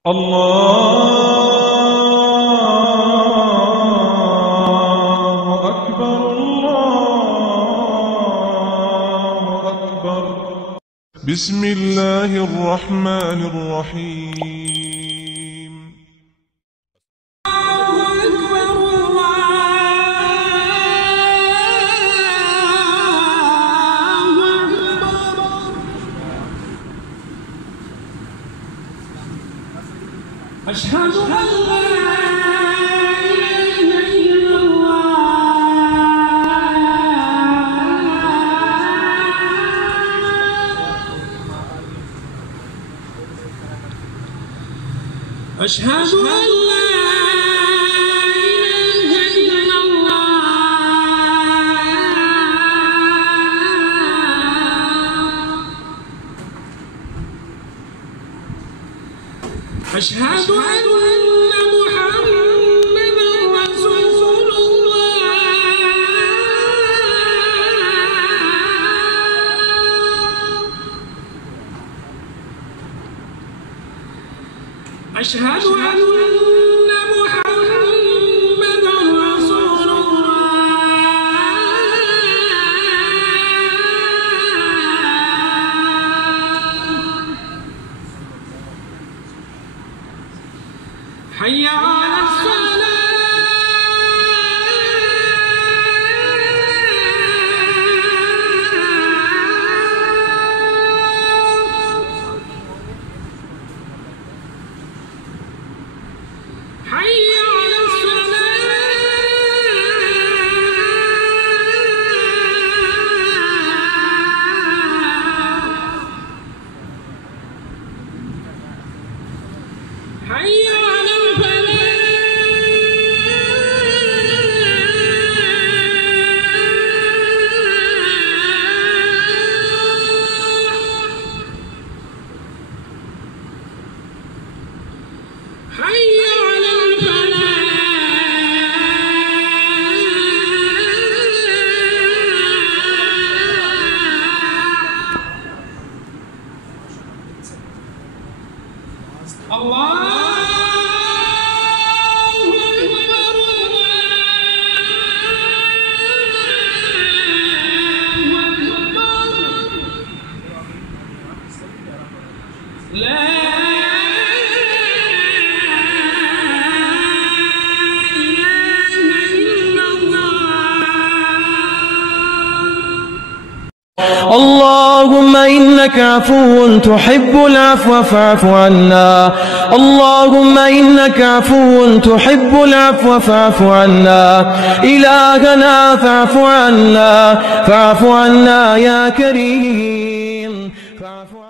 الله أكبر الله أكبر. بسم الله الرحمن الرحيم. أشهد أن لا إله إلا الله. أشهد أن لا إله إلا الله. أشهد أن محمدًا رسول الله. أشهد أن محمدًا رسول الله. حي على الصلاة. حي على الصلاة. حي على الفلاح. حي على الفلاح. الله أكبر الله أكبر. لا اللهم إنك عفو تحب العفو فاعف عنا. اللهم إنك عفو تحب العفو فاعف عنا. إلهنا فاعف عنا، فاعف عنا يا كريم، فاعف عنا.